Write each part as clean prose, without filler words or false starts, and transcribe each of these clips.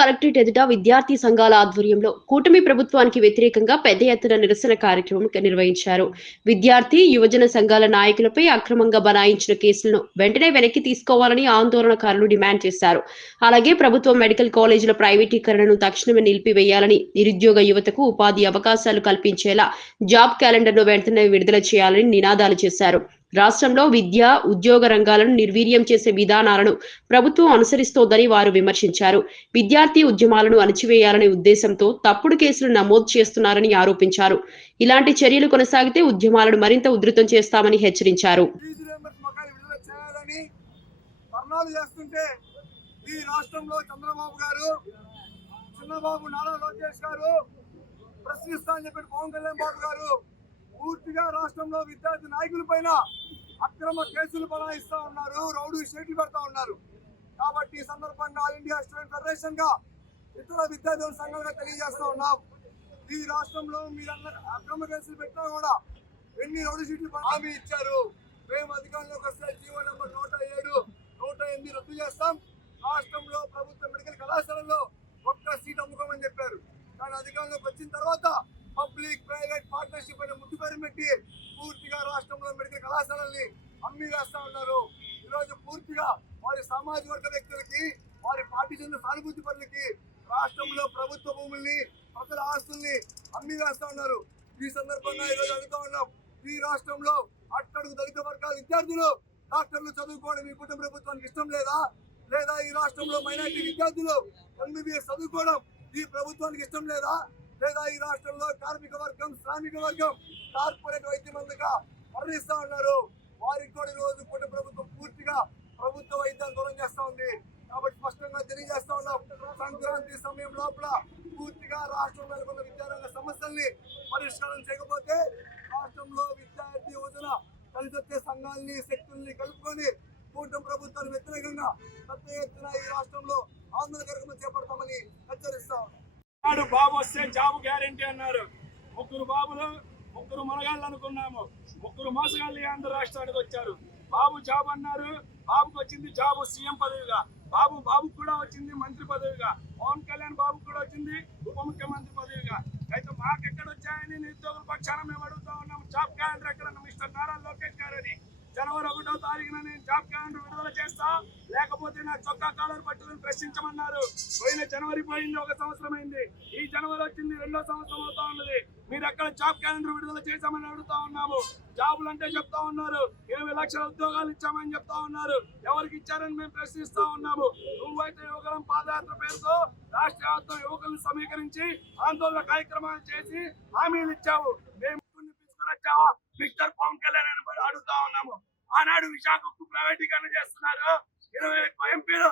Collectorate ఎదుట విద్యార్థి సంఘాల ఆధ్వర్యంలో కూటమి ప్రభుత్వానికి వ్యతిరేకంగా పెద్ద ఎత్తున నిరసన కార్యక్రమం నిర్వహించారు. విద్యార్థి, యువజన సంఘాల నాయకులపై అక్రమంగా బనాయించిన కేసులను వెంటనే వెనక్కి తీసుకోవాలని ఆందోళనకారులు డిమాండ్ చేశారు. అలాగే ప్రభుత్వ మెడికల్ కాలేజీల ప్రైవేటీకరణను తక్షణమే నిలిపివేయాలని, నిరుద్యోగ యువతకు ఉపాధి అవకాశాలు కల్పించేలా జాబ్ క్యాలెండర్ను వెంటనే విడుదల చేయాలని నినాదాలు చేశారు. రాష్ట్రంలో విద్య, ఉద్యోగ రంగాలను నిర్వీర్యం చేసే విధానాలను ప్రభుత్వం అనుసరిస్తోందని వారు విమర్శించారు. విద్యార్థి ఉద్యమాలను అణచివేయాలనే ఉద్దేశంతో తప్పుడు కేసులు నమోదు చేస్తున్నారని ఆరోపించారు. ఇలాంటి చర్యలు కొనసాగితే ఉద్యమాలను మరింత ఉధృతం చేస్తామని హెచ్చరించారు. పూర్తిగా రాష్ట్రంలో విద్యార్థి నాయకుల పైన అక్రమ కేసులు బనాయిస్తా ఉన్నారు, రౌడీ షీట్లు పెడతా ఉన్నారు. కాబట్టి ఈ సందర్భంగా ఆల్ ఇండియా స్టూడెంట్ ఫెడరేషన్ గా ఇతర విద్యార్థుల సంఘాలుగా తెలియజేస్తా ఉన్నాం. ఈ రాష్ట్రంలో మీరు అక్రమ కేసులు పెట్టినా కూడా ఎన్ని రౌడీ షీట్లు హామీ ఇచ్చారు. మేము అధికారంలోకి వస్తే జీవో నెంబర్ 107, 108 రద్దు చేస్తాం. రాష్ట్రంలో ప్రభుత్వ మెడికల్ కళాశాలలో ఒక్క సీట్ అమ్ముకోమని చెప్పారు. కానీ అధికారంలోకి వచ్చిన తర్వాత పబ్లిక్ ప్రైవేట్ పార్ట్నర్షిప్ అనే ముద్దు పేరు పెట్టి పూర్తిగా రాష్ట్రంలో మెడికల్ కళాశాలల్ని అమ్మి వేస్తా ఉన్నారు. ఈరోజు పూర్తిగా వారి సామాజిక వర్గ వ్యక్తులకి, వారి పార్టీ చెందిన సానుభూతి పనులకి రాష్ట్రంలో ప్రభుత్వ భూముల్ని, ప్రజల ఆస్తుల్ని అమ్మి వేస్తా ఉన్నారు. ఈ సందర్భంగా ఈరోజు అడుగుతా ఉన్నాం, ఈ రాష్ట్రంలో అట్టడుగు దళిత వర్గాల విద్యార్థులు డాక్టర్లు చదువుకోవడం ఈ కుటుంబ ప్రభుత్వానికి ఇష్టం లేదా? లేదా ఈ రాష్ట్రంలో మైనారిటీ విద్యార్థులు MBBS చదువుకోవడం ఈ ప్రభుత్వానికి ఇష్టం లేదా? లేదా ఈ రాష్ట్రంలో కార్మిక వర్గం, శ్రామిక వర్గం కార్పొరేట్ వైద్యమందుగా మరణిస్తా ఉన్నారు. వారికి కూడా ఈరోజు కుటుంబ ప్రభుత్వం పూర్తిగా ప్రభుత్వ వైద్యాన్ని దూరం చేస్తా ఉంది. కాబట్టి స్పష్టంగా తెలియజేస్తా ఉన్నాం, సంక్రాంతి సమయం లోపల పూర్తిగా రాష్ట్రంలో నెలకొన్న విద్యారంగ సమస్యల్ని పరిష్కారం చేయకపోతే రాష్ట్రంలో విద్యార్థి యువజన కలిసొచ్చే సంఘాలని, శక్తుల్ని కలుపుకొని కూటమి ప్రభుత్వానికి వ్యతిరేకంగా పెద్ద ఎత్తున ఈ రాష్ట్రంలో ఆందోళన కార్యక్రమం చేపడతామని హెచ్చరిస్తా ఉన్నాం. బాబు వస్తే జాబ్ గ్యారంటీ అన్నారు. ముగ్గురు బాబులు, ముగ్గురు మనగాళ్ళు అనుకున్నాము. ముగ్గురు మోసగాళ్ళు ఆంధ్ర రాష్ట్రానికి వచ్చారు. బాబు జాబ్ అన్నారు. బాబుకి వచ్చింది జాబ్ సీఎం పదవిగా. బాబు కూడా వచ్చింది మంత్రి పదవిగా. పవన్ కళ్యాణ్ బాబు కూడా వచ్చింది ఉప ముఖ్యమంత్రి పదవిగా. అయితే మాకెక్కడ వచ్చాయని నిరుద్యోగుల పక్షాన మేము అడుగుతా ఉన్నాము. జాబ్ క్యాలెండర్ ఎక్కడ? మిస్టర్ నారా లోకేష్ గారని జనవరి 1వ తారీఖున నేను జాబ్ క్యాలెండర్ విడుదల చేస్తా, లేకపోతే నా చొక్కా కాలర్ పట్టుకుని ప్రశ్నించమన్నారు. పోయిన జనవరి పోయింది, 1 సంవత్సరం అయింది. ఈ జనవరి వచ్చింది, 2వ సంవత్సరం అవుతా ఉన్నది. మీరు ఎక్కడ జాబ్ క్యాలెండర్ విడుదల చేశామని అడుగుతా ఉన్నాము. జాబులు అంటే చెప్తా ఉన్నారు 20 లక్షల ఉద్యోగాలు ఇచ్చామని చెప్తా ఉన్నారు. ఎవరికి ఇచ్చారని మేము ప్రశ్నిస్తా ఉన్నాము. నువ్వైతే యువకులం పాదయాత్ర పేరుతో రాష్ట్ర వ్యాప్తంగా యువకులను సమీకరించి ఆందోళన కార్యక్రమాలు చేసి హామీలు ఇచ్చావు. మేము తీసుకుని వచ్చావా మిస్టర్ పవన్ కళ్యాణ్ అని అడుగుతా ఉన్నాము. ఆనాడు విశాఖకు ప్రైవేటీకరణ చేస్తున్నారు. 20 ఎంపీలు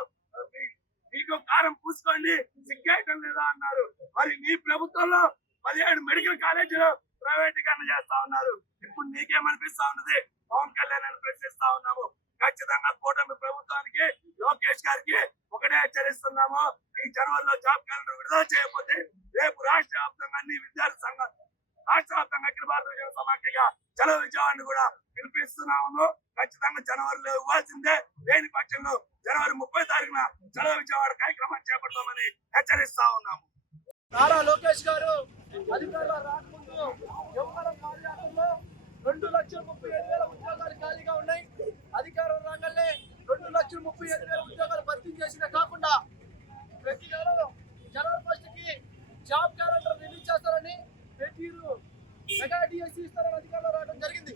మీకు కారం పూసుకోండి, సిగ్గేయటం లేదా అన్నారు. మరి మీ ప్రభుత్వంలో 17 మెడికల్ కాలేజీలు ప్రైవేటీకరణ చేస్తా ఉన్నారు. ఇప్పుడు నీకేమనిపిస్తా ఉన్నది? పవన్ కళ్యాణ్ అని ప్రశ్నిస్తా ఉన్నాము. ఖచ్చితంగా కూటమి ప్రభుత్వానికి, లోకేష్ గారికి ఒకటే హెచ్చరిస్తున్నాము. ఈ జనవరిలో జాబ్ క్యాలెండర్ విడుదల చేయకపోతే రేపు రాష్ట్ర వ్యాప్తంగా అన్ని విద్యార్థి సంఘాలు, రాష్ట్ర వ్యాప్తంగా అఖిల భారత విద్యార్థి సమాఖ్యగా చలో విజయవాడని కూడా పిలిపిస్తున్నాము. ఖచ్చితంగా జనవరిలో ఇవ్వాల్సిందే. లేని పక్షంలో జనవరి 30వ తారీఖున చలో విజయవాడ కార్యక్రమాన్ని చేపడతామని హెచ్చరిస్తా ఉన్నాము. నారా లోకేష్ గారు అధికారులు రాకముందు యువకుల పాదయాత్రలో 2,35,000 ఉద్యోగాలు ఖాళీగా ఉన్నాయి. అధికారం రాగానే 2,35,000 ఉద్యోగాలు భర్తీ చేసినా కాకుండా ప్రతి నెల జనవరి 1కి జాబ్ క్యాలెండర్ రిలీజ్ చేస్తారని, ప్రతి మెగా డిఎస్సీ ఇస్తారని అధికారంలో రావడం జరిగింది.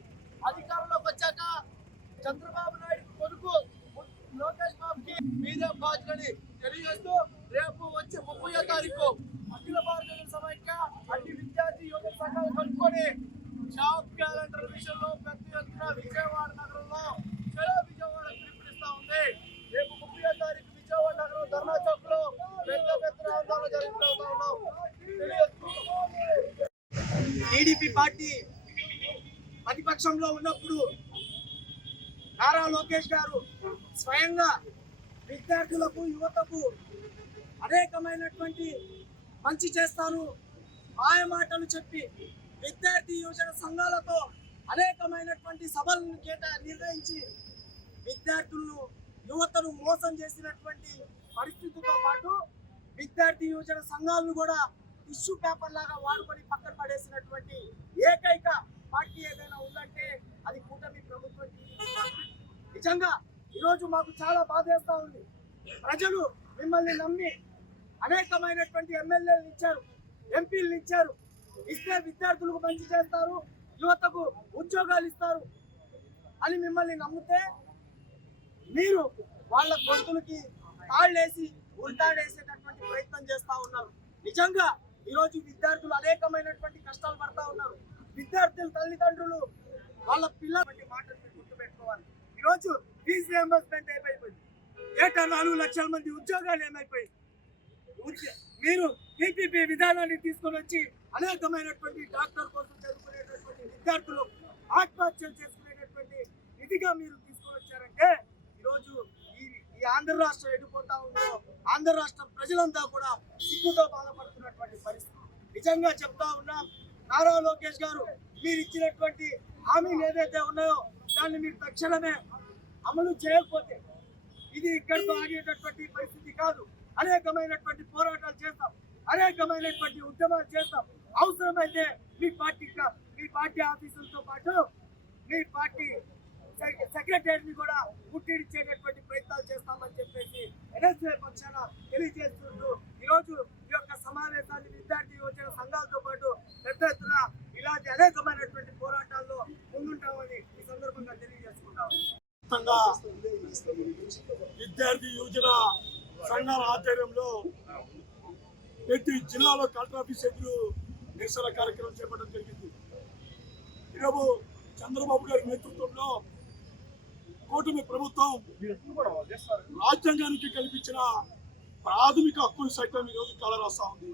అధికారంలోకి వచ్చాక చంద్రబాబు నాయుడు కొడుకు లోకేష్ బాబుకి మీదే బాధ్యులని తెలియజేస్తూ రేపు వచ్చే 30వ తారీఖు అఖిల భారత సమైక్య అన్ని విద్యార్థి యువత సంఘాలు కలుపుకొని జాబ్ క్యాలెండర్ విషయంలో పెద్ద ఎత్తున విజయవాడ నగరంలో చలో విజయవాడ పిలుపునిస్తా ఉంది. రేపు 30వ తారీఖు విజయవాడ నగరం ధర్నా చౌక్ లో పెద్ద ఎత్తున ఆందోళన జరుగుతూ ఉన్నాం. టీడీపీ పార్టీ ప్రతిపక్షంలో ఉన్నప్పుడు నారా లోకేష్ గారు స్వయంగా విద్యార్థులకు, యువతకు అనేకమైనటువంటి మంచి చేస్తాను మాయమాటలు చెప్పి విద్యార్థి యువజన సంఘాలతో అనేకమైనటువంటి సభలను నిర్వహించి విద్యార్థులను, యువతను మోసం చేసినటువంటి పరిస్థితితో పాటు విద్యార్థి విద్యార్థి యువజన సంఘాలను కూడా టిష్యూ పేపర్ లాగా వాడుకొని పక్కన పడేసినటువంటి ఏకైక పార్టీ ఏదైనా ఉందంటే అది కూటమి ప్రభుత్వం. నిజంగా ఈరోజు మాకు చాలా బాధేస్తా ఉంది. ప్రజలు మిమ్మల్ని నమ్మి అనేకమైనటువంటి ఎమ్మెల్యేలు ఇచ్చారు, ఎంపీలు ఇచ్చారు. ఇస్తే విద్యార్థులకు మంచి చేస్తారు, యువతకు ఉద్యోగాలు ఇస్తారు అని మిమ్మల్ని నమ్మితే మీరు వాళ్ళ గొంతులకి తాళ్ళేసి ఉల్టాడేసేటటువంటి ప్రయత్నం చేస్తా ఉన్నారు. నిజంగా ఈరోజు విద్యార్థులు అనేకమైనటువంటి కష్టాలు పడతా ఉన్నారు. విద్యార్థుల తల్లిదండ్రులు వాళ్ళ పిల్లల మాటలు మీరు గుర్తుపెట్టుకోవాలి. ఈరోజు ఫీజు రియంబర్స్మెంట్ ఏమైపోయింది, ఏటా 4 లక్షల మంది ఉద్యోగాలు ఏమైపోయింది. మీరు టీపీపీ విధానాన్ని తీసుకొని వచ్చి అనేకమైనటువంటి డాక్టర్ కోసం చదువుకునేటటువంటి విద్యార్థులు ఆత్మహత్యలు చేసుకునేటటువంటి విధిగా మీరు తీసుకొని వచ్చారంటే ఈరోజు ఈ ఆంధ్ర రాష్ట్రం ఎడిపోతా ఉందో ఆంధ్ర రాష్ట్ర ప్రజలంతా కూడా సిగ్గుతో బాధపడుతున్నటువంటి పరిస్థితి. నిజంగా చెప్తా ఉన్నా, నారా లోకేష్ గారు మీరు ఇచ్చినటువంటి హామీలు ఏదైతే ఉన్నాయో దాన్ని మీరు తక్షణమే అమలు చేయకపోతే ఇది ఇక్కడితో ఆగేటటువంటి పరిస్థితి కాదు. అనేకమైనటువంటి పోరాటాలు చేస్తాం, అనేకమైనటువంటి ఉద్యమాలు చేస్తాం. అవసరమైతే మీ పార్టీ ఆఫీసులతో పాటు మీ పార్టీ సెక్రటరీని కూడా ముట్టిడిచ్చేటటువంటి ప్రయత్నాలు చేస్తామని చెప్పేసి ఎన్ఎస్ఏ పక్షాన తెలియజేస్తుంటూ ఈరోజు ఈ యొక్క సమావేశాన్ని విద్యార్థి యువజన సంఘాలతో పాటు పెద్ద ఎత్తున ఇలాంటి అనేకమైనటువంటి పోరాటాల్లో ముందుంటామని ఈ సందర్భంగా తెలియజేసుకుంటాం. విద్యార్థి యువజన సంఘాల ఆధ్వర్యంలో ప్రతి జిల్లాలో కలెక్టర్ ఆఫీస్ ఎదురు నిరసన కార్యక్రమం చేపట్టడం జరిగింది. ఈరోజు చంద్రబాబు గారి నేతృత్వంలో కూటమి ప్రభుత్వం రాజ్యాంగానికి కల్పించిన ప్రాథమిక హక్కులు సైతం ఈరోజు కాలరాస్తా ఉంది.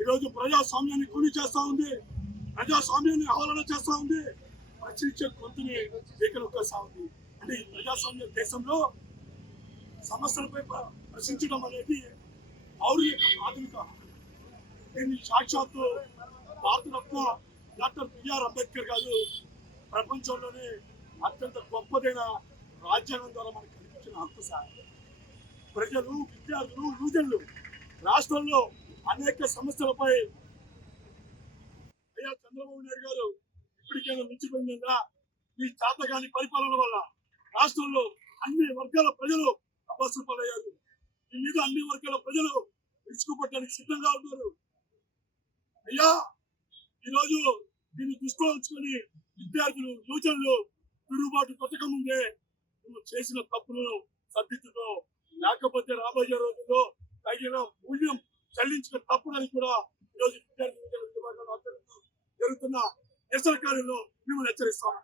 ఈరోజు ప్రజాస్వామ్యాన్ని కూలి చేస్తా ఉంది, ప్రజాస్వామ్యాన్ని ఆవరణ చేస్తా ఉంది, ప్రశ్నించే గొంతుని ఏకనొక్కేస్తా ఉంది. అంటే ఈ ప్రజాస్వామ్య దేశంలో సమస్యలపై ప్రశ్నించడం అనేది పౌరుల యొక్క ప్రాథమిక హక్కు. దీన్ని సాక్షాత్తు భారతరత్న డాక్టర్ బిఆర్ అంబేద్కర్ గారు ప్రపంచంలోనే అత్యంత గొప్పదైన రాజ్యాంగం ద్వారా మనకు కల్పించిన హక్కు సార్. ప్రజలు, విద్యార్థులు, యువజనులు రాష్ట్రంలో అనేక సమస్యలపై అయ్యా చంద్రబాబు నాయుడు గారు ఇప్పటికైనా మించిపోయిందా? ఈ చేతగాని పరిపాలన వల్ల రాష్ట్రంలో అన్ని వర్గాల ప్రజలు అభాసు పాలయ్యారు. ఈ మీద అన్ని వర్గాల ప్రజలు విరుచుకుపట్టడానికి సిద్ధంగా ఉన్నారు. అయ్యా ఈరోజు దీన్ని దృష్టిలో ఉంచుకొని విద్యార్థులు, యువజనులు తిరుగుబాటు పథకముందే నువ్వు చేసిన తప్పులను సర్దిద్దుకో, లేకపోతే రాబోయే రోజుల్లో తగిన మూల్యం చెల్లించిన తప్పులని కూడా ఈరోజు విద్యార్థి విభాగంలో జరుగుతున్న నిరసన కార్యంలో మిమ్మల్ని హెచ్చరిస్తాం.